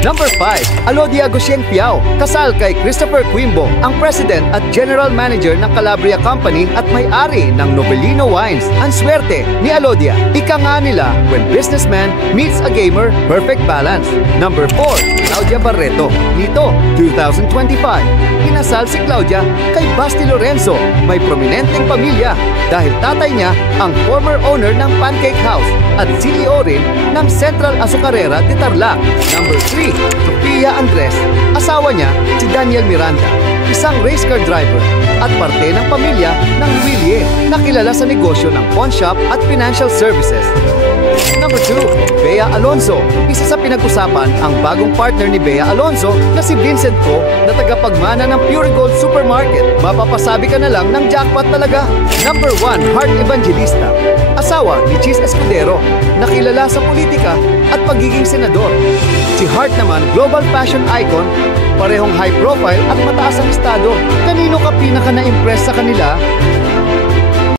Number 5, Alodia Gosieng Piao. Kasal kay Christopher Quimbo, ang President at General Manager ng Calabria Company at may-ari ng Novelino Wines. Ang swerte ni Alodia. Ika nga nila, when businessman meets a gamer, perfect balance. Number 4, Claudia Barreto. Nito, 2025. Kinasal si Claudia kay Basti Lorenzo. May prominenteng pamilya dahil tatay niya ang former owner ng Pancake House at CEO rin ng Central Azucarera de Tarlac. Number 3, Sofia Andres. Asawa niya si Daniel Miranda, isang race car driver at parte ng pamilya ng Willie na kilala sa negosyo ng pawn shop at financial services. Number 2, Bea Alonzo. Isa sa pinag-usapan ang bagong partner ni Bea Alonzo na si Vincent Co na tagapagmana ng Pure Gold Supermarket. Mapapasabi ka na lang ng jackpot talaga. Number 1, Heart Evangelista. Asawa ni Cheese Escudero na kilala sa politika at pagiging senador. Si Heart naman, global fashion icon, parehong high profile at mataas ang estado. Kanino ka pinaka na-impress sa kanila